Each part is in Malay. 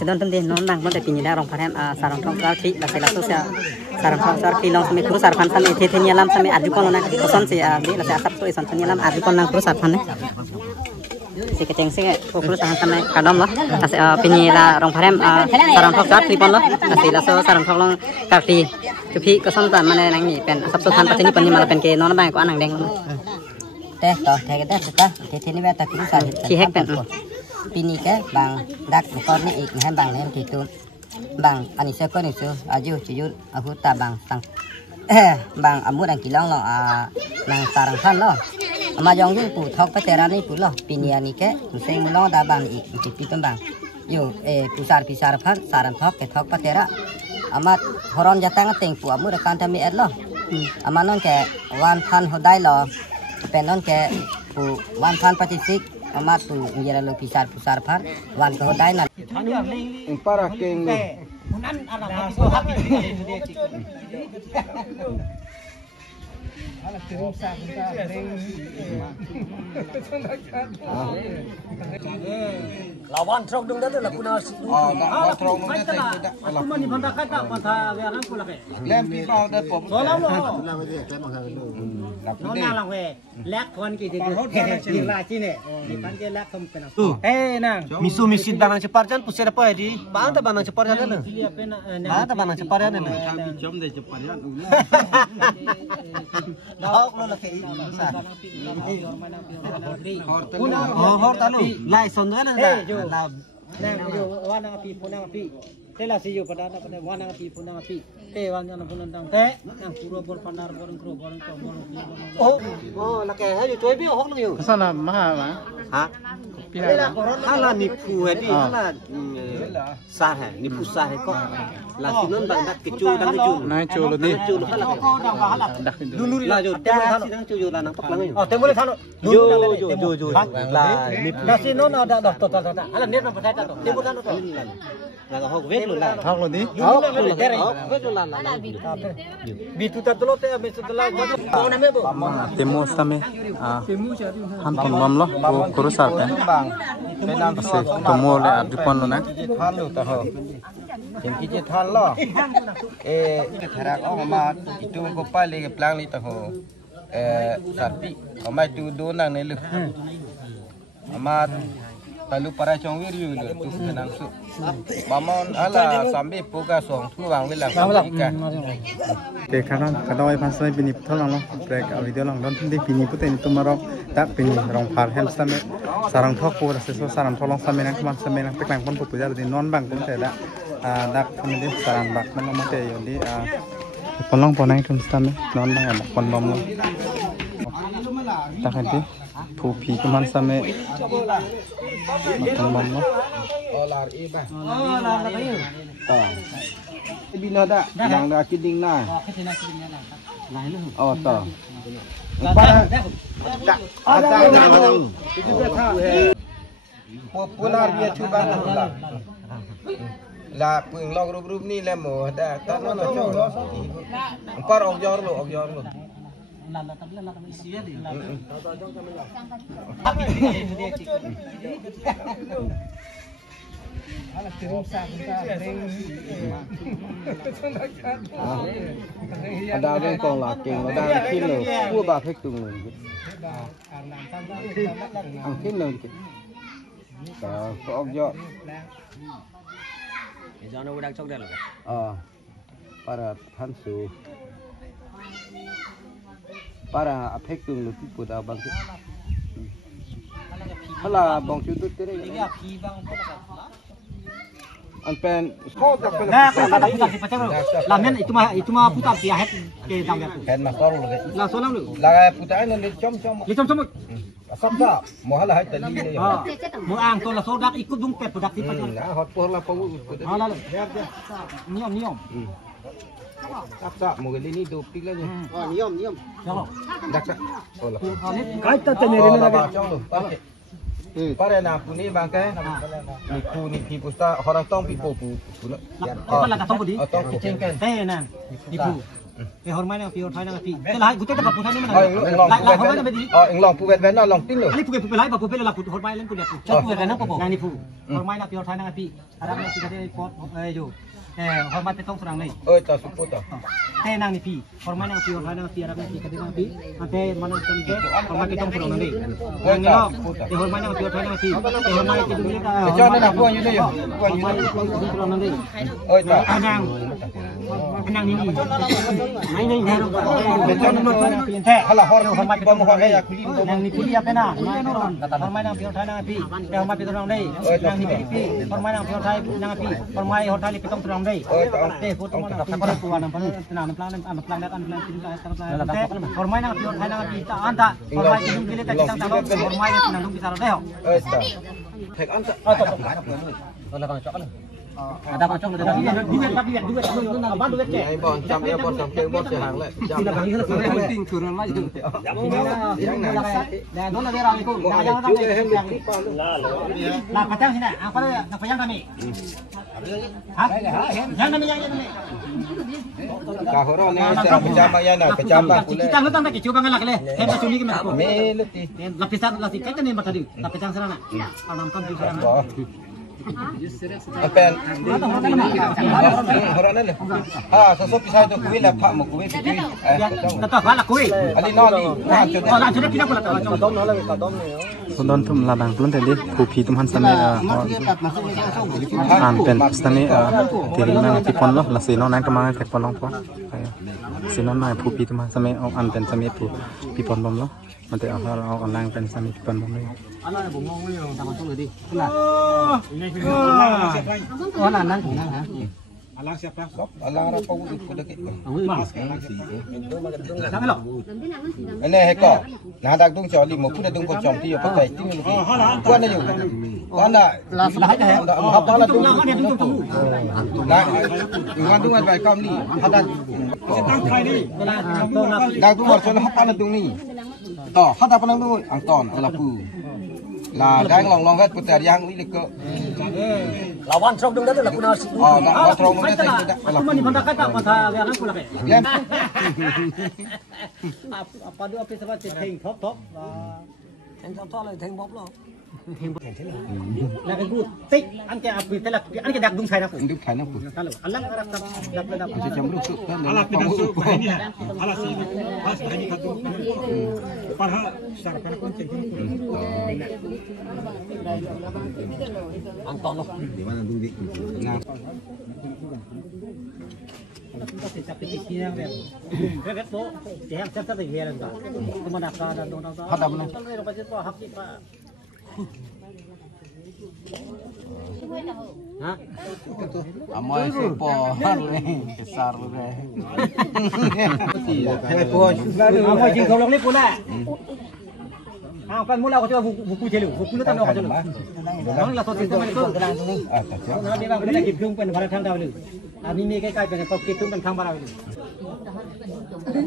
sedon temdi non bang mon tapi nyida rong parem sarang thong kal thi la sela sosial sarang thong sar kilong sami kuru sarpan sami the nyalam sami aju kon na koson si di la asap tu ison nyalam aju kon nang kuru sarpan si keceng si kuru sarpan sami kadom lo as pinyi la rong parem sarang thong kal thi pon lo sela so sarang thong long kal thi phi koson ta mane nang ni pen asap tu than pa ni pani mala pen ke non bang ko anang deng teh toh teh kita suka the ni beta kuru sar ki hek pen pini ke bang dak kon ni ik hai bang lem thì tu bang ani se ko ni su aju ciut aku ta bang sang bang amu dan kilang lo nang sarang san lo ama jong yu pu thok pa tera ni pu lo pini ani ke seng lo da bang ik ti pi bang yo pisar phan sarang thok ke thok pa tera ama horon jatang teng pu amu kan ta mi et lo ama non ke wan phan hodai lo pen non ke pu wan phan patisik amat tu menjadi lo pisar phan wan ko dai na para keng unan arah so happy itu dia cik ala kirim sa kita lawan truk dong dah lah punah lawan truk dong dah aku mani banda kata masa wearan pula ke lem pi mau dah pop solam lo nona lang we lek kon ki di la ci ne di pan ke lek kom pena nang misu misit banang cepar jan pusir apa di bang ta banang cepar jan na bang ta banang cepar jan na jom de cepar jan Hok lo laki hor tanu lai sondra na la yo wanang api punang api tela si yo pada wanang api punang api te wanang punang te nang puro bol panar borong kro borong to borong laki ayo cuy bi hok nang yo sana mahal mah ha hala ni pu di hala sah ni pu sah ko la sinon bang dak kecu dang kecu nai cu lo di kecu hala dak dulu la jo temul thano nang cu yo la nang tok lang yo temul thano jo la ni la sinon ada dak to hala net na patai to temul thano to la hok vet lo la hok lo di hok lo tere vet lo la bitu ta tolo te me setelah ko na me bo temu same ham pin mom lo ko kuru sar pen se to mo le ad pon lo na than lo ta ho jem ki je than lo thara ko ma itu ko pa le ke plang li ta ho sarpi ma tu do nang ne lu ama lalu para chongwir yu le tu kenang su bamon ala sambe poga song thu wang we la ka ke kanan kadoi pasai bini tholang lo break video long don di bini puten tumaro tak bini rong phar hem same sarang thok ko se so sarang tholong same nang kman same nang teklang pon puja di non bang pun te da dak kami sarang bak man mo te yo di polong ponai tum same non bang bak pon bom lo tak hadi thu phi kman same pon bom lo olar e ba bina da yang da kiding na oh to para ada itu dia tha popular dia cuba la pung log rup ni le mo da ta no no cho par ok yor lo la tabla la isi ya di happy itu dia cik ala kirim sa kita ada yang kong laking ada kilo gua ba phek tung ang kilo ta ko ok yo jangan udah cok dah lo para thansu para phek tung lu pu da bang hala bang chu tu tere ya phi bang an pen ko tak pe nah kata kita dipakai lo lamen itu mah putar dia het ke dang aku pen ma kor lu la solam lo la putar ni le chom li chom asap da mo hala hai tali ni ha mo ang to la sodak ikut dung pet pudak ti pakai na hot por la pawu hala lo niom tak tak mo geli ni do pik la ni niom jangan dak tak oh la kata tanya ni lagi chom lu Pare na puni bangke ni ku ni pi pusta orang tong pi popu apa lah tong budi tong cengken nah nipu hormai nang pi hormai nang pi lai gutek tak putan ni mana lai hormai nang bedi long pu vet vet no long tin lo ni pu pu lai ba pu pe la pu hormai len pu dia pu chat pu nang po nang ni pu hormai nang pi hormai nang pi arab ni pi kade pot jo hormai pe tong serang ni ta supu ta te nang ni pi hormai nang pi arab ni pi kade nang pi ate mana kan ke hormai pe tong serang ni nang ni te hormai nang pi hormai nang pi te hormai ke dulu ni ta cho nên là puan như thế yo puan như thế serang nang ni ta nang ni mai ni ni cho nên nó thế hala hormai pe bom hormai ya kulin nang ni puli apa na hormai nang pi hormai nang pi te hormai pe serang ni nang ni pi hormai nang pi hormai nang pi hormai hormai pe tong serang ni te foto mana apa puan nang pan nang plan te hormai nang pi hormai nang pi ta anta hormai ke dulu kita kita tahu hormai ke nang bisa dah ta thek an ta ada macam ada duit apa duit ke ai bon chăm em bon chăm chơi bon chơi hàng lại chăm là bằng cái tin thường là gì dan nó là dia orang itu lah kacang sini apa nak payang kami yang kami yang ini cả hồi đó này sẽ chăm bao nhiêu nào chăm bao nhiêu kita ngetang tak coba ngelak le hem cumi ke mak mê leti lapisan kan ni mak tadi lapisan sana alam kan di sana apa orang ni sosok pisau tu kuih lah pak mau kuih pisau tetap balak kuih ali noli nak sudah pindah pula dom nol lagi dom ni Sudon tum labang pelun tadi pupi tum hansa me an pen stani tiri na tipon lo la sino nan kemana tek ponong po sino na pupi tum hansa me an pen sami pu pipon bom lo mate au online pen sami pipon bom lo ana bongong ni sama tu di lah ana nang ha alang siapa alang apa udah kedek sama lo ini heko nah dak dung cho li một phút dung con chồng ti ở đây tin được quan này quan là apa là dung nah ngan dung vài com ni hadan tăng khai đi dak dung cho nó apa là dung ni to hada apa dung ang ton là pu là đang lòng vết của tề giang lý cơ lawan trong đứng đó là kuna lawan trong đứng đó là cuma di mana kata masa yang pula ke apa dia apa sebab thing top thing top là thing bop lo là cái group tích anh cái api thế là anh cái đặc đúng sai đó đúng sai nó kalau alang arab dak sẽ chấm lúc alat dengan suku ini alat sini pas ini katu parha sarkan kuncing anton lo di mana dulu nah kita tapi kira kan red po dia siapa tu dia kan cuma nak ada dong ada mana kalau pasal tu hak kita hah? Amoy sipo harle besar le. Telepon. Amoy jing tolong ni pula. Kan mula aku coba buku jelu. Buku lu tanah aku jelu. Orang lah sosis tu mana tu? Ah, tak. Orang dia bang lagi belum pen barang thang dah dulu. Abi ni kai pen kau kitum pen thang barang dulu.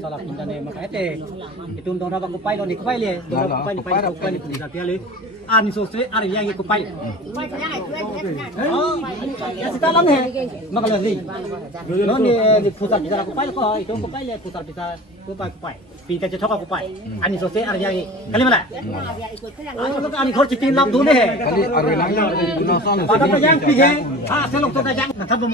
Salah pindah ni mak ete. Itu dong rabang kupai lo ni kupai le. Dong kupai ni kupai ni pun dia le. An sosre ar yang kupai. Oh, ya setalam he. Mak lagi. Lo ni pusat bicara kupai ko itu kupai le pusat bicara kupai. Pindah je thok kupai. An sosre ar yang kali mana? Ani khor chitin lam du ne he. Kali ar yang guna san. Pada yang pije. Selok tu yang nak tabu.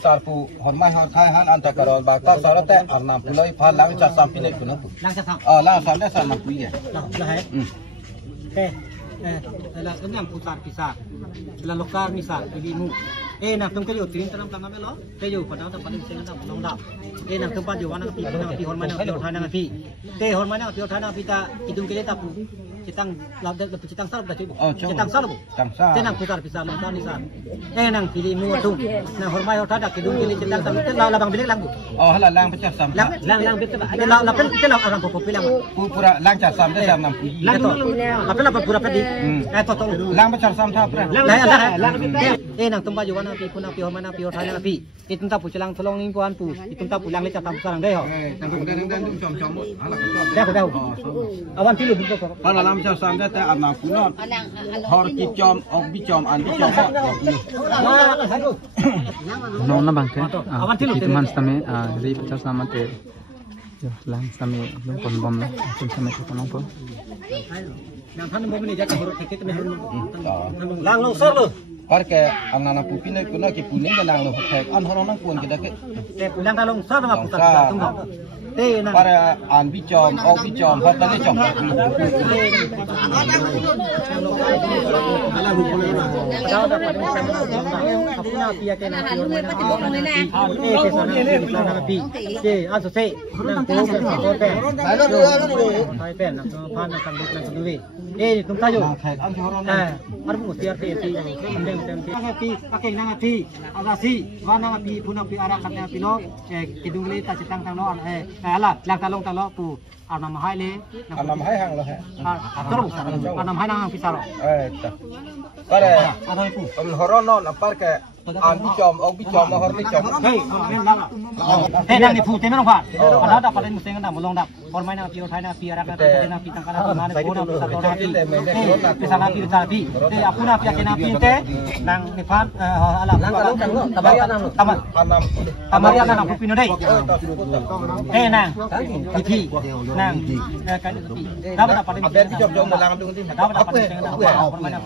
Sarpu hormai har khai han anta karol ba ka sarate arnam pulai pha lang cha sam pinai kuno. Lang cha sam. Lang sam ne sam pui ya. Lah hai. Lah kenyang putar pisah. Lah lokar misal dirimu. Nak tunggu yo tirin tanam tanam lo. Yo pada ta paling senang ta long da. Nak tempat yo wana pi hormai na pi hormai na pi. Hormai na pi hormai na pi ta hidung kele ta pu. Citang labda citang sar dah cuba. Citang sar bu. Tenang putar pisah long da ni san. Nang pilih mu tu. Nah hormai ho tada hidung kele citang tam te labang bilik lang bu. Oh hala lang pecah sam. Lang bilik ta. La pen te la aram popo pilang. Pura lang cha sam te sam nam pui. Lang tu. Apa la pura pedi. To lang pecah sam tha pura. Lang nang tumba yo wana pi puna pi hormana pi othai na pi itum ta pu chelang tholong ning puan pu itum ta pulang le cha tam sarang dei ho nang dan chom dah awan tilu bu ko kalau dalam sam dah tak anak punot hor kicom ok bicom an bicom nong na bangke itu man same ri pecah sama te yo lang same lung kon bom la kum same ko nong po nang han bom ni jaka huruf kete me lang long sor lo par ke anak pupine kuna ki puning nang lo hek an horon nang pun kita ke te pulang ka long sor ma putar tum te nang para an bicom ok bicom hor tadi com padahal dapat apuna pia ke na pi ke aso se nang ko pe pai pen nang pan nang kang nang duwe tum ta yo an horon ar mu tiar te ti ndeng tem ti ake nang ati agasi wana pi puna pi ara katnya pino kidung le ta citang tang no ala lang talong talo pu anam hai le anam hai hang lo he terus anam hai nang pisaro para ada pu horon non par ke an bicom ok bicom hor bicom hei men lang te nang ni pu te men pha ada dapat museng na mulong dak hormai na pi othai na pi ara katnya na pi tang kana na ne bona pisaro na pi pisana pi te apuna pi ke na pi te nang ni phan ala tabarian nang anam tamaria nang pu pino dei nang pi nang kan pi dapat dapat ada bicom jom lang dung tin dapat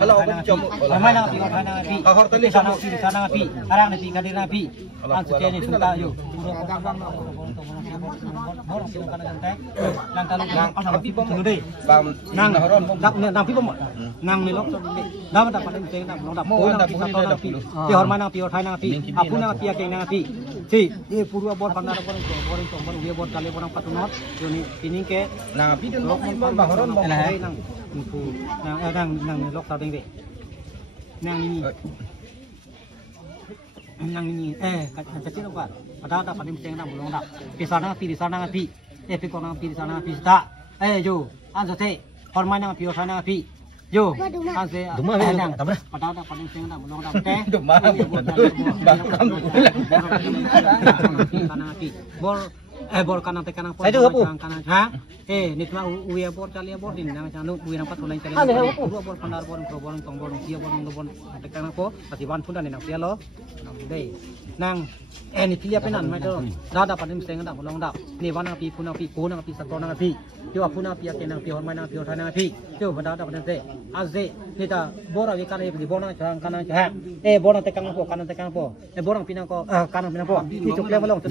kalau ok bicom hormai na pi othai na pi hor tadi sana pi arang ni pi kadir na pi an su ni sunta yo bor si kana jantai nang talong nang pi bom dei nang horon nang pi bom nang ni lok dapat dapat museng na long dak mo nang pi sa pi ti hormai na pi othai na pi apuna pi ke na pi si e purwa bor pandar bor bor we bor kale bor patunot yo ni pining ke na pi den lok mon ba horon bom nang pu nang lok ta ding de nang ni kecil apa ada pada museng na mulong dak di sana pi pi kona pi di sana pi sta yo an sa te hormai na pi osana pi yo an se nang pada pada museng na mulong dak te kana pi bor kana te kana por kana ha nitma uya bor chalia bor din nang chanu uya nampat ulai chalia bor pandar bor tong bor sia bor bor te kana po pati ban pun dan nang sia lo dei nang ni tilia penan ma do da padim seng da long da ni wana pi puna pi ko nang pi sa ko nang pi yo apuna pi ke nang pi hor mai nang pi thana pi yo bada da padim se aze ni ta bor awi kana pi bor nang chang kana cha bor nang te kana po bor nang pinang ko kana pinang po ni chokle malong ta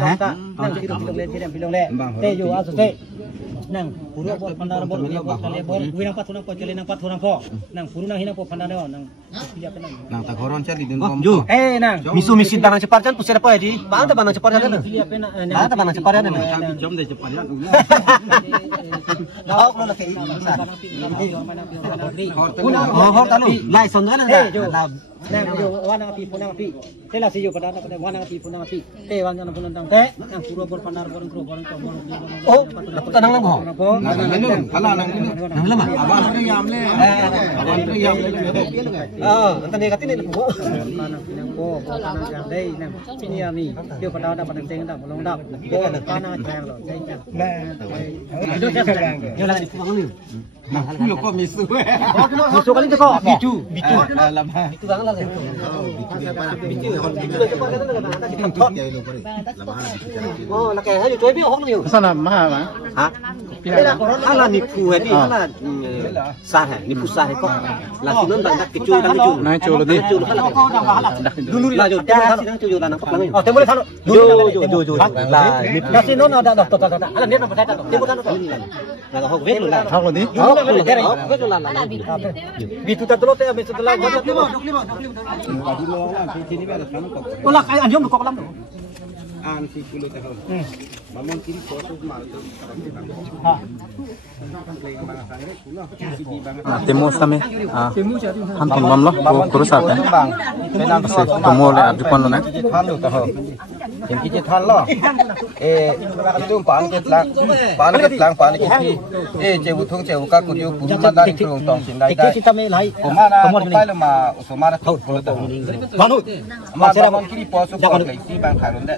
nang ti chokle ti pilong le te yo aso te nang puru bor pandar bor bor kale bor wi nang patuna po chele nang pathurang po nang puru nang hina po pandar nang tilia penan nang ta horon cha di dun kom nang misu misin banang cepat kan pusat apa di bang ta banang cepat kan bang ta banang cepat kan jom de cepat ya dah kalau lagi hor talu lai son kan nang yo wana api punang api tela si yo pada wana api punang api te wan jana punan tang te nang puro bor pandar bor kro bor tanang lang ho ala nang lama awan ni yam le tani katin ni po nang pinang po nang jang dei nang ni ni yo pada da pada teng da bolong da bor kana chang lo dei yo la ni pang ni yo ko misu misu kali tu ko bitu lama itu bang lah oh nak kayak hari tu biar orang ni sana mahal mah ha ala ni pu ni ala sah ni pu sah ko la sinun bang dak kecu dak kecu nah culo di dulu la jo dah sinang culo la nangkap lang oh temu le sano jo la ni sinun ada dah tota ala ni nampak tak temu kan la ho vet la how di vet la bitu tak telot ya setelah gua tadi lo lah sini ada kamu kok olah kayak anjom kok lam an si kulo teh mamon kiri foto mal tu ha temu same ham tim bom lo kurus ate bang temu le adukon lo na halu tah Yang kita than lo. Itu pan ke lang pan ke ti. Jebu thung jebu ka kudiu puru madari kurung tong sindai dai. Komana pai le ma usomara thau pulu ta. Manu. Ma mon kiri posu ko le si bang kharun de.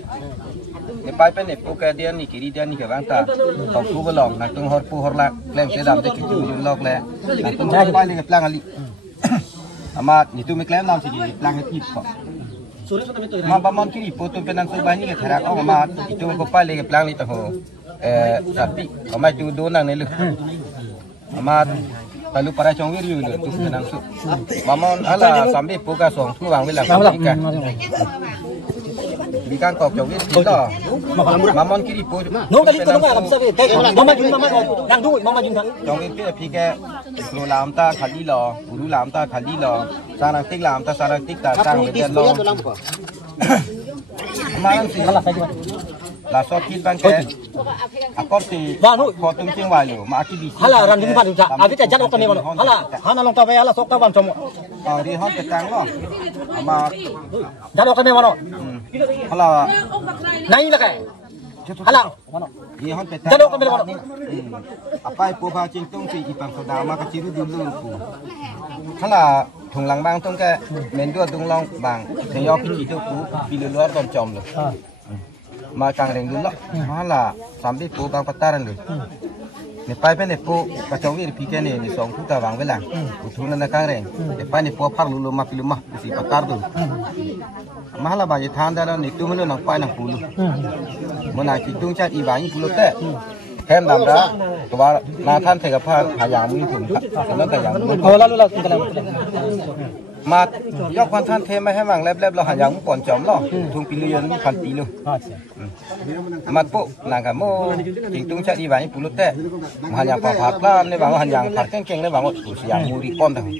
Ni pai pe ne poka dia ni kiri dia ni ke bang ta. Tau ku belong na tung hor pu hor lak lem se dam te ki ju yun lok le. Na tung pai le ke plang ali. Amat itu meklaim nam si plang ke ko. Mamon kiri foto penan subah ni ke terak amat itu ko pai le ke plang ni ta ho. Sapi amai tu do nang ne lu. Amat lalu para chongwir yu le tu penan su. Mamon ala sambil poka song tu wang wela ka. Bikan kok chongwir ti lo. Mamon kiri po. No kali ko nga alam sabi. Mama jun nang du mama jun thang. Chongwir pi pi ke lo lam ta khali lo, uru lam ta khali lo, sarang tik lam ta sarang tik ta sang le lo. Malam si la so kit ban ke akor si ko tung ching wai lo ma ki bi hala ran din padu ja abi ta janok tane hala hana long ta ba hala sok ta bam chomo ri hon te tang lo ama janok tane mano hala nai la kai hala ri hon te tang janok tane mano apa po ba ching tung si ipang soda ma ka chiru dulu ku hala thung lang bang tung ke men du tung long bang te yo ki chi tu ku bi lu lo ton chom lo ma kang reng dulu hala sambil po bang pataran lo ni pai pe ne po ka chong wi pi ke ne ni song ku ta wang we lang ku thun na kang reng ni pai ni po phar lu ma pi lu ma si patar du ma hala ba ji than da ni tu mun nang pai nang pu lu mo na ki tung chat i ba ni pu lu te thêm làm ra tụi ba na than thể gặp hà giang mình thủng nó cả giang lalu la kita mà do quan than thêm hay vàng lép lép là hà giang cũng còn chấm lo thùng pin lươn cũng phần tí luôn mặt bộ là cả mô chính tung chạy đi vào những phụ lúa tệ hà giang phạt là nên vào hà giang phạt keng nên vào một thủ sĩ giang mua đi con thằng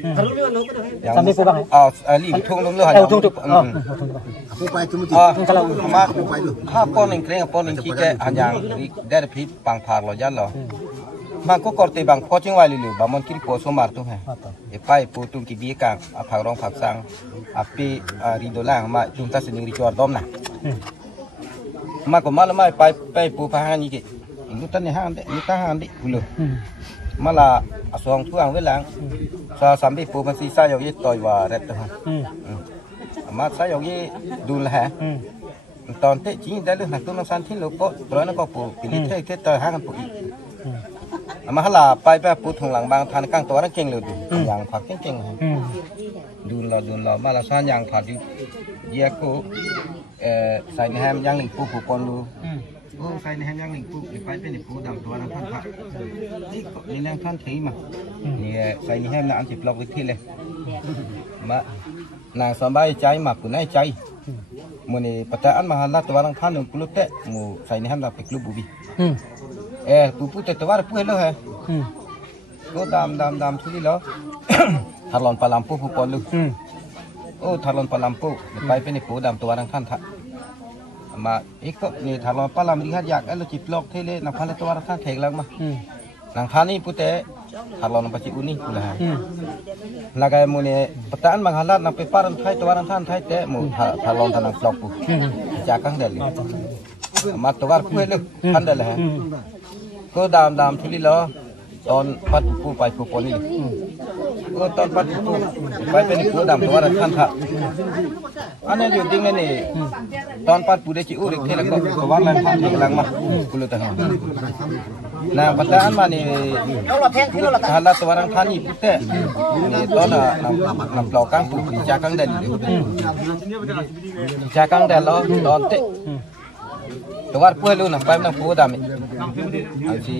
sampai po bang lì thùng luôn hà giang mà ha con mình keng con mình khi cái hà giang để được phí bằng phạt lo giá lo mà có corte bằng có tiếng ngoài lulu bà môn kiri po so mar tu hai epai po tung ki bi kang phak rong phak sang api ridolang ma chúng ta sendiri chuar dom na mà có mal mai pai po pha hani ki lu tan ni han de ni ta han de ulu mà là asong thuang với lang sa sambi po man si sa yo ye toy wa ret ha mà sa yo ye dun la ha ton te chi da lu na tu na san thin lo po pro na ko po pili the ke toy ha kan po mà hala pai pe pu thung lang bang than kang to na keng lu du yang phak keng keng dun lo ma la san yang phak du ye ko sai ni ham yang ling pu pon lu sai ni ham yang ling pu pai pe ni pu dam to na phan phak ni nang than thei ma ni sai ni ham na an chi blok vi thi le ma na sam bai chai ma pu nai chai mu ni pata an ma hala to na phan nu pu lu te mu sai ni ham na pe klu bu bi pupu te tawar pu hello hai ko dam thu di lo tharlon palampu pu pon lu tharlon palampu pai pe ni pu dam tawar ang khan tha ma ikko ni tharlon palam ri hat yak alo chi blok thele na phale tawar khan thek lang ma nang thani pu te tharlon pa chi uni pula hai lagai mu ne patan mang halat na pe paran thai tawar ang khan thai te mu tharlon thanang blok pu ja kang del ma tawar pu hello khan del haiก็ดามทุลีล้อตอนปัดปูไปปูปนี่ก็ตอนปัดปูไปเป็นปูดำตัวนั้นท่านท่าอันนี้อยู่จริงนี่ตอนปัดปูได้จิอุริกเทแล้วก็วันนั้นท่านเทกลังมากุลุตะหันน่ะปัจจัยอันมานี่ท่านละตัวนั้นท่านนี่พุทธนี่ตอนนำเปล่ากังปูจากังเด่นจากังเด่นแล้วตอนเตะตัวเพื่อนลูกนะไปมันพูดดามิอันที่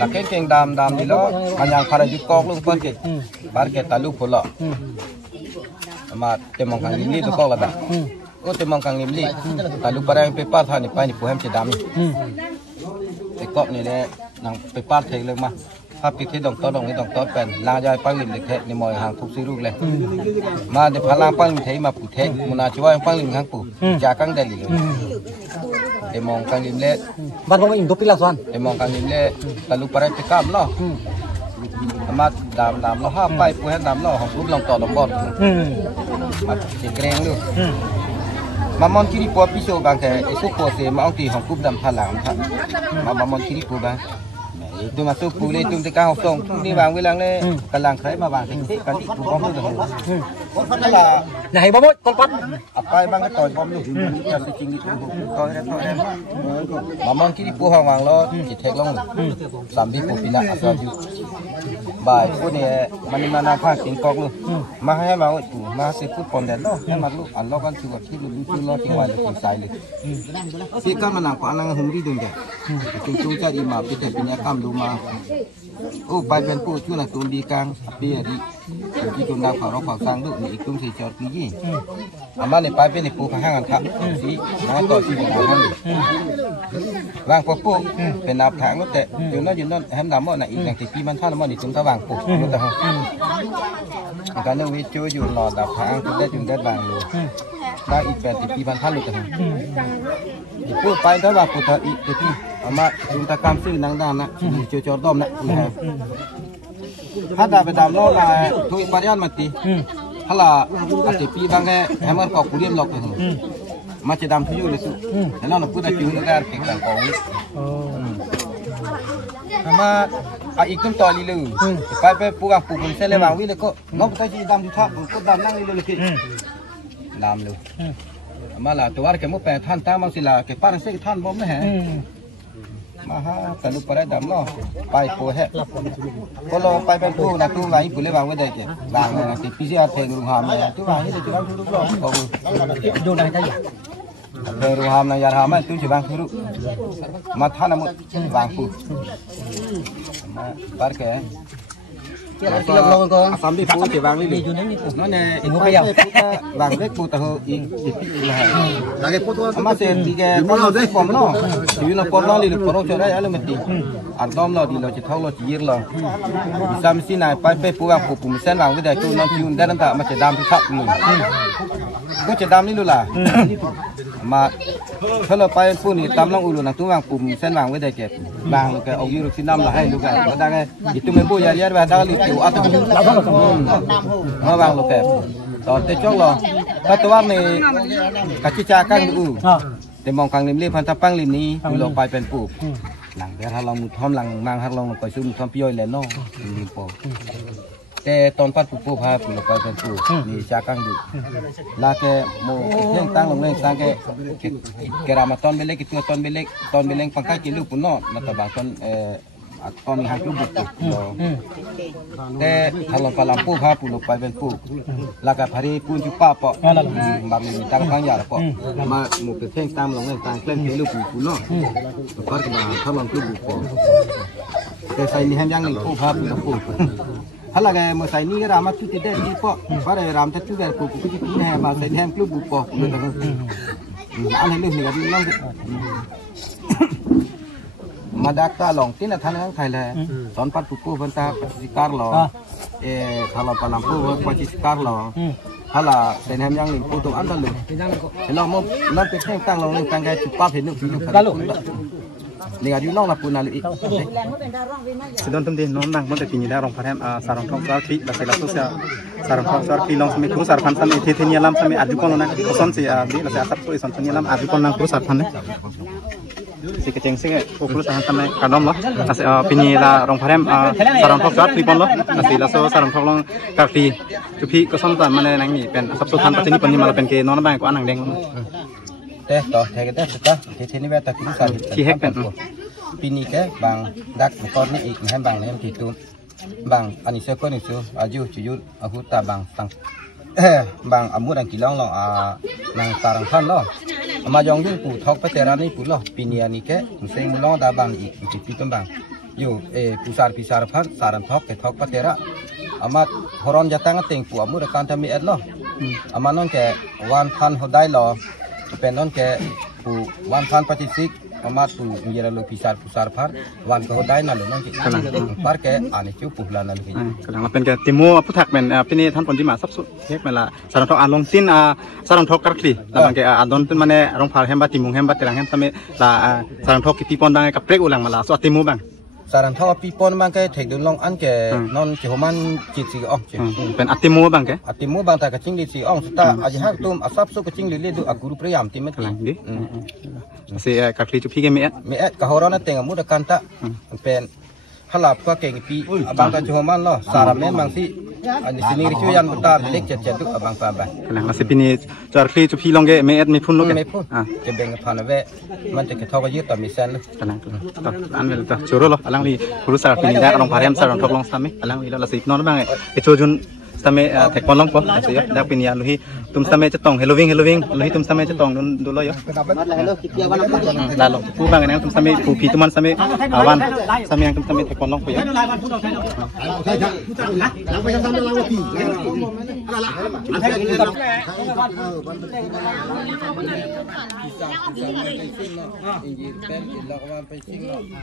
นักเก่งดามนี่แล้วมันยังพาราจุกอกลูกเพื่อนเกตาลูกพลมาเต็มมองกังลิมลี่ตัวกอกละแบบก็เต็มมองกังลิมลี่ตาลูกปาราไปปาร์ทานี่ไปนี่ผู้แฮมจะดามไอ้กอกนี่แหละนั่งไปปาร์ทเทเลยมาภาพพิธีดองต้นดองนี่ดองต้นเป็นลายายปังลิมเด็กเทในมอยหางทุกซีรูกเลยมาเดี๋ยวพาลางปังลิมเทมาปูเทมุนาช่วยปังลิมหางปูจากังเดลิemong kang limle ban mong indop pila soan emong kang limle lalu pare pikam lo amat dam lo ha pai pu han dam lo hong long to dom bot mat si kreng lu mamon kiri po piso bang ke esok po se mau ti hong kup dam phalang tha mamon kiri po bang itu masuk pulih itu dekat hosong ni bang bilang le kalang khai ma bang thi kan itu bom tu lah nah ibu bos kolpat apa bang ke toy bom luจะสิจริงitu toy mamon kiri po hang wang lo ji thek long sambi po pina asal ju bai po ni mana pha king kok lu ma hai ma tu ma se pu pon den lo hai ma lu an lo kan chu ki lu chu lo ting wai lu ki sai lu si kan manang pa nang hum ri dung de chung cha di ma pi te pinya kam lu maโอ้ไปเป็นผู้ช่วยนักตุนดีกลางเปียดีที่ตุนดาวขาวร้องขาวสร้างดุนี่ตุ้งสีจอดกี่ยี่อามาเนี่ยไปเป็นผู้ข้างกันทับสีน้อยต่อสีของมันวางปุ๊บเป็นนับทางก็แต่อยู่นั่นแฮมดำมั่วน่ะอีกอย่างที่ปีมันท่านมั่วนี่ตุ้งตะวางปุ๊บก็แต่ห้องการนึกวิจูอยู่หลอดดับทางตุ้งได้ถึงได้บางเลยได้อีกแบบที่ปีมันท่านเลยแต่ห้องปุ๊บไปถ้าวางปุ๊บอีกที่อามาตุ้งตะกำซื้อนังด้านนะจูจอดด้อมนะถ้าดาไปดามโลกทุกบริษัทมาตีถ้าละอาจจะปีบางแง่แฮมเมอร์ก็คุเรียมล็อกเลยมาจะดามทุยุเลยสุแล้วเราพูดถึงจุดนี้กันเก่งต่างกันมาอีกต้นต่อลีเลยไปปูกังปูผมเส้นเลยบางวิเลยก็น้องก็จะดามทุกท่าผมก็ดามนั่งเลยคือดามเลยมาละตัวอะไรแกมุกแปลท่านตามบางสิละแกป้าเสกท่านบ่ไม่แห่มาฮะแต่ลูกไปได้ดำเนาะไปโผล่แฮะก็ลงไปเป็นผู้นักตู้วางญี่ปุ่นเลยบางไว้ได้แก่บางนะที่พิเศษเทงรูหามเนี่ยตู้วางนี่จะบางทุกรอบก็ดูได้ได้เทงรูหามนะยาหามไม่ตู้จะบางทุกมาท่านน่ะมึงบางผู้มาปาร์แกsambil pun cebang ni, mana ibu kaya bang dek pun tahu ing lah. Lagi pun tu masih tiga kalau dek pom no, di lo pom no di lo pom cerai alu mesti. Antom lo di lo cethau lo cir lo. Bisa mesti naik pai puang pupum sen bang kita tu non cium dan tak macam dam tak ni. Kau cedam ni lu lah. Ma kalau pai pun ni tam long ulu nak tu bang pupum sen bang kita ke bang lu ke ogi lu sinam lah hai lu ke. Kita ke itu membu ya ya dah li tu atauมาบางลูกแกตอนเตจงรอถ้าตัวนี้กัจจิจากังดูแต่มองกังริมเรียบพันธะปังริมนี้ลงไปเป็นปูหลังเดี๋ยวถ้าเรามุดท้อมหลังมังถ้าเราไปซุ่มท้อมพิ้อยแล้วน้องริมโปแต่ตอนปัดปูพาปูลงไปเป็นปูนี่จากังดูลาแกโมเที่ยงตั้งลงเล่นตั้งแกรามาตอนเบลเล็กตัวตอนเบลเล็กปังไก่กินลูกปุ่นนอนัตบางตอนตอนนี้หางลูกบุกแต่ถ้าเราไปลำปูพาปูลงไปเป็นปูแล้วก็พารีปูนจุป้าปะบางมีตั้งตั้งยาปะมาหมู่เป็นเที่ยงตั้งลงเล่นตั้งเคลื่อนที่ลูกปูนนอปัดมาถ้าลำลูกบุกปะแต่ใส่นี่แฮมยังนี่ปูพาปูลงปูถ้าเราแกมาใส่นี่ก็รามาทุกทีได้ที่ปะเพราะอะไรรามทัดทุกแบบปูปูที่พี่แฮมาใส่แฮมลูกบุกปะเลยแต่อันนี้เรื่องนี้ก็ดีน้องมาดักตาหลงที่นั่นท่านทั้งไทยเลยตอนปัดปุ๊บพันตาปฏิการหล่อถ้าเราปลาปุ๊บปฏิการหล่อถ้าเราเป็นแฮมยังหนึ่งปุ๊บตรงอันนั้นเลยเห็นเราโมนั่นเป็นแท่งตั้งลงในตั้งใจจุดป้าเห็นนึกถึงกันลูกนี่อายุน้องนับปุ่นอะไรอีกสุดท้ายที่น้องนั่งบนแต่ปีนี้ได้รองพันธุ์สารองทองสารพิษและเสลสุเสียสารองทองสารพิษลองสมัยครูสารพันธุ์สมัยเทเนียลัมสมัยอาจุกอนนะผสมสิดีและเสสับตัวอีสันเทเนียลัมอาจุกอนนั่งครูสารพันธุ์si keceng sih ukur sahan sampai kadom loh nasi pini la rong parem sarang thok jat pripon loh nasi la so sarang thok long kafi tupi kosom tan mana nang ni pen sab sultan pasti ni malah pen ke non bang ko anang deng teh toh teh kita sudah ini beta kini sal ki hek pen pini ke bang dak kon ni ik hem bang nem ki tu bang ani se ko ni su aju cuyut aku ta bang tang bang amut ang kilong lo nang sarang than loมายองยุ่งปูทอกไปแต่ร้านนี้ปูล้อปีนี้นี่แค่เซ็งล้อดาบางอีกจุดปีต้นบางอยู่ปูสารพันสารทอกแต่ทอกไปแต่ละอามาฮอรอนจะตั้งเต็งปูอามุดการทำมีเอ็ดล้ออามาน้องแกวันพันเขาได้ล้อเป็นน้องแกปูวันพันปฏิสิกอามาปูมีอะไรลูกปูสารพันวันเขาได้นั่นเลยน้องแกปาร์แกอันนี้จู่ปูลานั่นเลยกำลังเป็นแกติมูผู้ถักเป็นพี่นี่ท่านปนจิมาซับสุดเรียกมาละสารทอกอ่านลงสิ้นสารทอกกักลีแล้วบางแกอ่านโดนต้นมันเนี่ยรองพาแฮมบัติมุงแฮมบัติหลังแฮมทำไมละสารทอกกิติปอนดังกับเปรกอุลังมาละสวัสดิมูบัง sarang thau pi pon mang ke thek dun long an ke non ke homan chi chi ong chi เป็นอัติมูบางแก atimu bang ta ka ching li chi ong sta aja hak tum asap su ka ching li le du aguru priyam ti met กำลังดีสิกักลีจุพี่แกมี me et ka horona tenga mu da kanta pen halap ka ke pi abang ka homan lo sara men bang si ani sini ri chu yan ta lek chet chet du abang pa ba กำลังสิปีนี้จอร์คลีจุพี่ลองแกมีมีพุ่นลูก me pu ke beng pa na ve man te ke thau ka yut ta mi sen กำลังอันเวลาจูรุลอลังลีคุรุสารปีนี้ได้ลองพาเรียมสารทอกลองสามีอลังลีแล้วสินอนบ้างไอโจจุนสามีเทควันลองปะสิยได้ปีนี้ลุยตุ้มสามีจะต้องเฮโลวิงลุยตุ้มสามีจะต้องดูเลยลาลงผู้บางอย่างตุ้มสามีผู้พีตุ้มันสามีวันสามียังตุ้มสามีเทควันลองไปยัง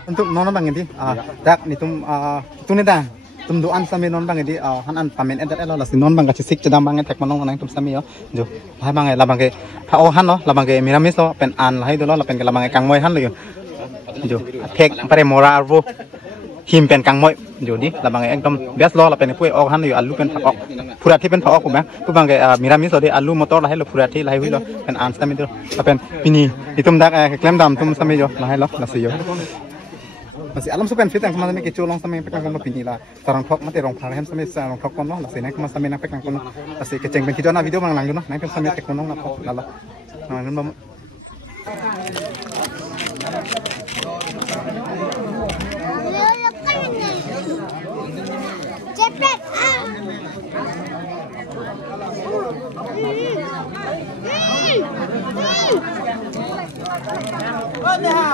untuk non bang ini dak ni tum ni dah tum doan sami non bang ini han an pamen edat elo la si non bang sik cedam bang tek manong nang tum sami yo jo hai bang la bang ke pha o han no la bang ke miramis lo pen an la hai do lo la pen ke la bang ke kang moi han lo yo jo thek pare mora arvo him pen kang moi jo di la bang ke ekdom bias lo la pen pui ok han yo alu pen pha ok pura thi pen pha ok ko bang pu bang ke miramis lo de alu motor la hai lo pura thi la hai wi lo pen an sami do la pen pini itum dak klem dam tum sami yo la hai lo la si yo masih alam supen fit yang kemarin kita colong sama yang pegang kono pini lah sarang thok mati rong phar hem sama sarang thok kono lah sini kemarin sama yang pegang kono masih keceng ben kita na video mang lang nang kan sama tek kono lah lala nang nang cepet anak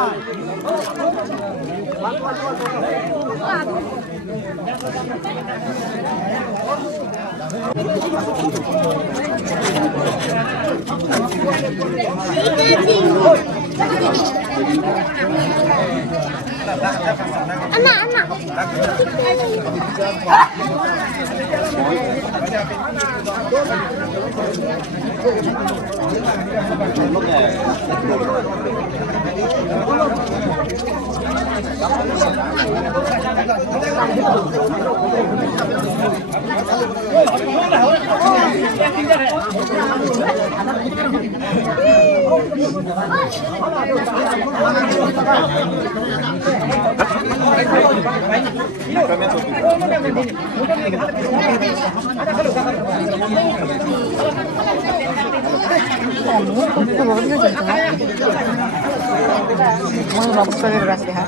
mau bagus sekali beras ya.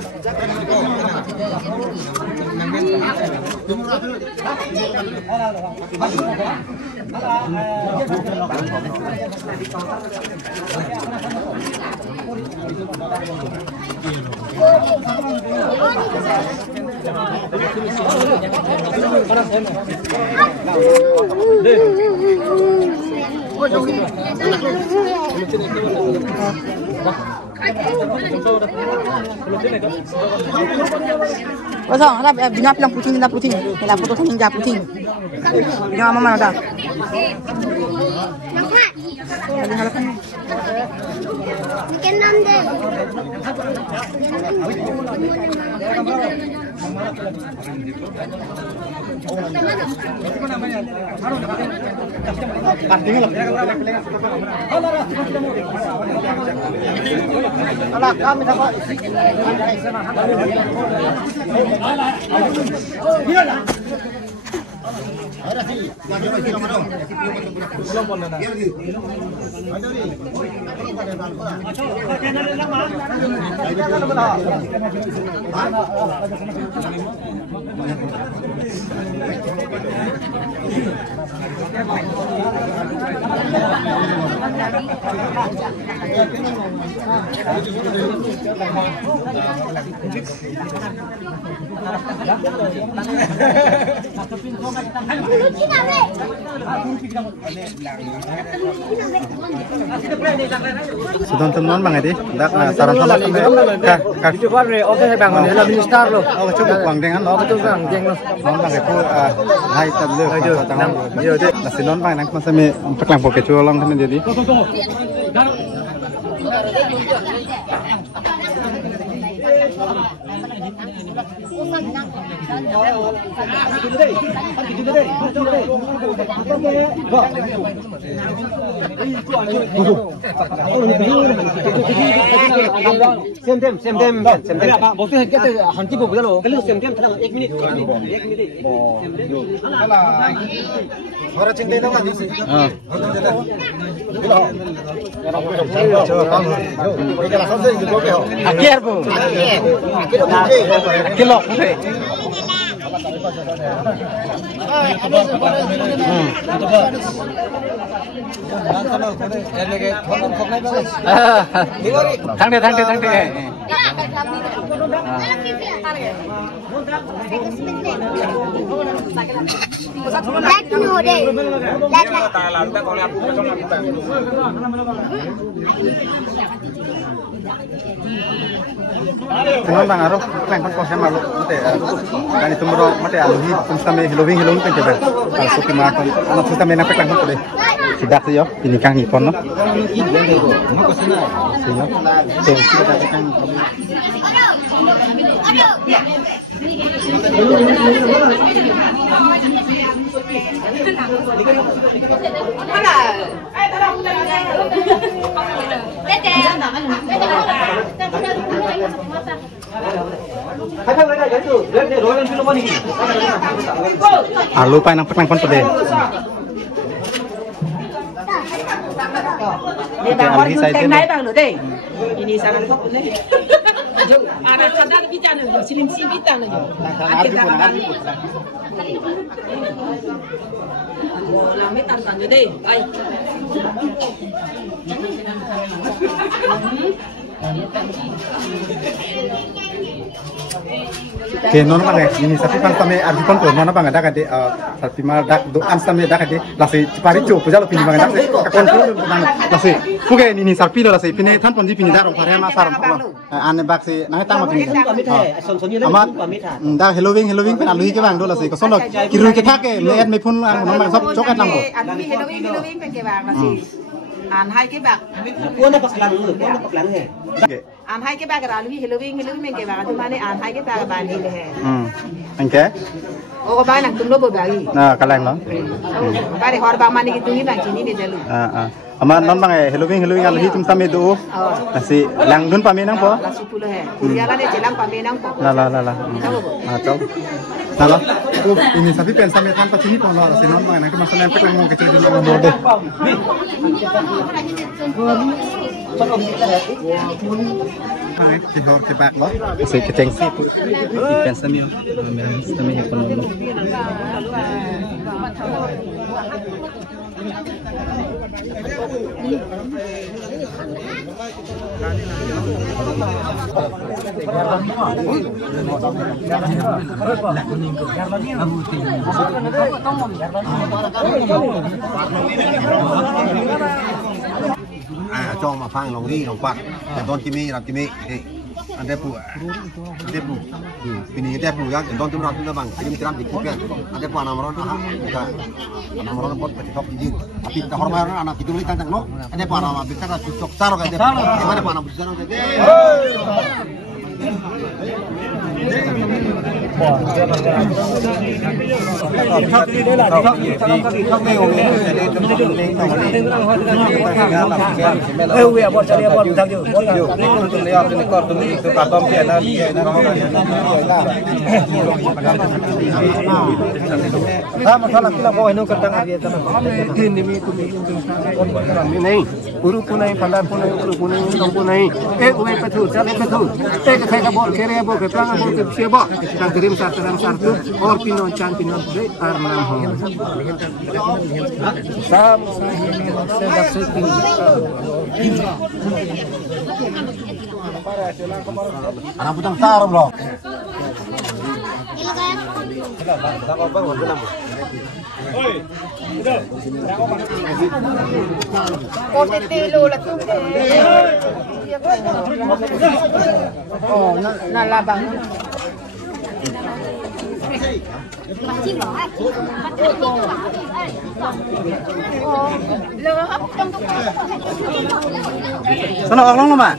Kosong, ada bina pilang puting, hilang foto hingga puting. Bina mama mana dah? Ada halapan. Kenam deh. Alah, kami dapat. Sudah teman bang ini, dak saran sama kak Itu kan oke bang, ini lah minister lo. oh cukup bang dengan oh Betul bang, jeng lo. non bang itu hai tadle nasi non bang nak masa me peklang poke colong teman jadi Teman bang Arif, kalian kan kau sama lu, mate, dan itu merok, mate aluhi, sama Halloween kan coba, suki makan, anak suka main apa kalian kan boleh, sidak sih yo, ini kang ipon no, sih, kita kan. Lupa nang petang pon pede. Alhi saya tu. Ini sangat kok ni. Ada kadang kita ni, silim kita ni. Lama tak tanya deh. Ay. Oke, nono bang, ini sapi pan sampai arjupon tuh, nono bang ada kan di sapi mal dak doan sampai ada kan di, lasi cipari cup, puja lo pilih bang ada, kontrol bang, lasi, oke ini sapi lo lasi, pilih tan pon di pilih darong, hari ama saram, ane bak si, nanti tamu pilih, amat, dah Halloween pen aluhi ke bang do lasi, kosong lo, kiru kita ke, melihat mepun, nono bang sob coket lambo. Halloween pen ke bang lasi. An hai cái bạc, cuốn nó bạc lăng hè. an hai cái bạc là Halloween mình cái bạc chúng ta này an hai cái bạc bàn đi hè. Anh ke? Oh cái bạc này tung nó bồi bạc gì? Kalian lo? Bạc này họ bạc mana gitu ni bạc sini ni dulu. Amat non bang Halloween aluhi tum sampai do, nasi langdun pamenang po? Lah 10 he. Kuriala ni jelang pamenang po. Lah. Coba. Salah. Ini sapi pen sampai tanpa sini pun lo nasi non bang, nanti masa lempek lagi mau kecil dulu mau deh. Kihor ke bak lo, saya keceng sih, pen sambil, sambil ekonomi. Cho mà phang lòng đi lòng quạt don kimi làm kimi anh đẹp phụ ini đẹp phụ ya don tu nak tu bang ini teram dikit kan ada pun anak orang anak orang pot top ini tapi tak hormat anak itu ni tantang no ada pun anak bicara cocok saro kan gimana pun anak bicara kan Uru punai, pandai punai, uru punai, uru punai. Uwe petu, cari petu. Saya kabur, kiri kabur, ke pelang kabur, ke siapa? Yang kirim satu, or pinon, can pinon, deh, arnam ho. Sam, sedap sepi. Anak putang taruh loh. Cô tê lô là tung thế. Là bằng. Sana orang lama.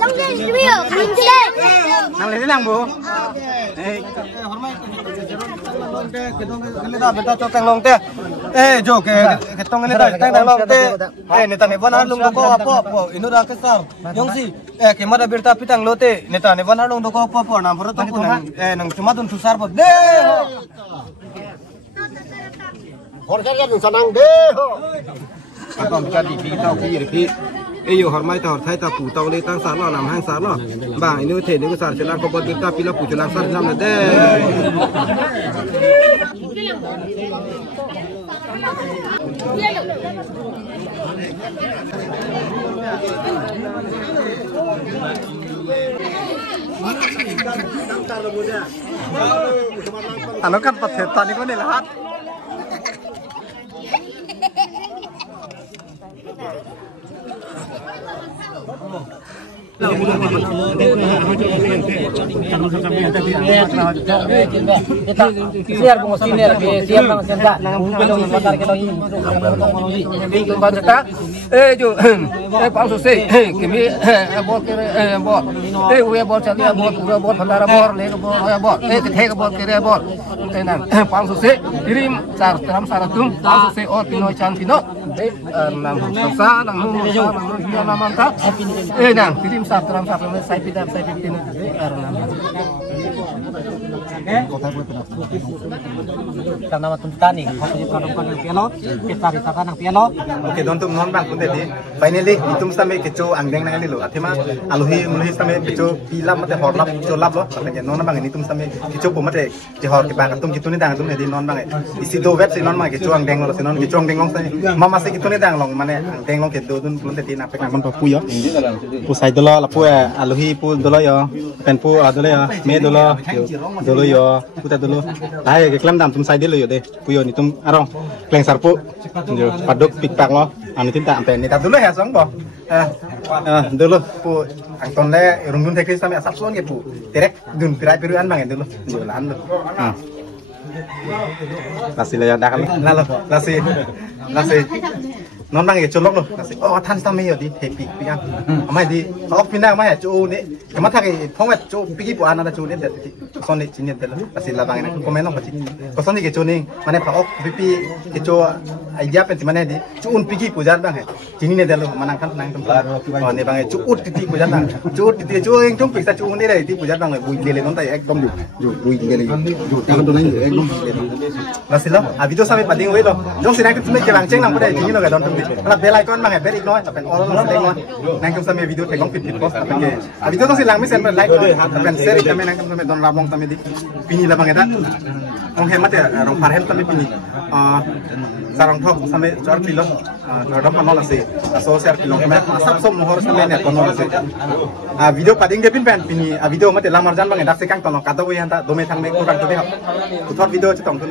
Long đi, đi, đi, đi. nang le nang bu hormai kita beta coteng long te jo ke ketong ini dah tang long te neta ne bana lung ko apa inu dah kesar yong si ke mada berta pitang lote neta ne bana lung ko apa na bro to nang cuma tun susar pot de hor kaya nung sanang de ho akom jadi kita pi yo hormai ta thai ta pu tong le tang sa lo nam hang sa lo ba inu the ni ko sar chela ko bot ta pila pu chela sar nam de ano kan pathet tani ko nilahat Siar bung senior siap nang sentak nang belum motor kita ini đi cùng con ta jo pang su se kimi bot kere bot we bot chali bot phanda bot le bot ke the bot kere bot nang pang su se dirim sar tram saratum pang su se or pinoi chan pinot nam sa nang nu sa nam manta nang dirim sar tram sai pidam sai pinot nam karena waktu tani aku juga nang piano kita rita nang piano oke don tum non bang kun tadi finally itum same keco angdeng nang lo athema aluhi mulhi same keco pilam mate horlap cholap lo lagi non bang ini tum same keco po mate je hor ke bang tum kitu ni dang tum ni non bang isi do web si non ma keco angdeng lo si non keco angdeng long sai mama se kitu ni dang long mane angdeng long ke do dun kun tadi nak pek kon pu yo pu sai do lo la pu aluhi pu do lo yo pen pu do lo yo me do lo yo puta dulu ay ke klam dam tum sai dulu yo deh puyo ni tum arong kleng sarpu jo paduk pikpak lo anu tinta ampe ni tap dulu ya song bo dulu pu angton le rungdun tekris sampai asap suan ke pu terek dun pirai piruan bang dulu jo lan lo lasi le ya dak lalu lasi non bang ke colok lo lasi oh tan sampai yo di happy pian amai di ok pinang mai jo ni kemat ke phongwet jo pigi bu ana jo ni de son ni chin ni de lasi la bang na komen lo pati ko son ni ke jo ni mane pha ok pipi ke jo idea pen mane di jo un pigi pujan bang chin ni de lo manang kan nang tum oh ni bang jo ut ti pujan bang jo ti jo eng tum piksa jo ni de ti pujan bang bui le non tai ekdom jo bui le jo ta don ni ekdom lasi lo a video sampai pading we lo jong sinang tum ke bang cheng nang pade chin ni lo ga don tum la belai kon bang bel ik noi ta pen all lo se noi nang tum sampai video tekong pit post ta pen ke a video to silang mi sen like ta pen share ta men nang tum sampai don rabong ta di pini la bang eta ong hemat ya rong parhem ta pini sarang thok sampai chor kilo rodom panol ase so share kilo hemat asap som mohor sampai ne panol ase a video pading de pin pen pini a video mate lamar jan bang eta sekang tono kata we hanta dome thang me kurang to de uthor video chitong tu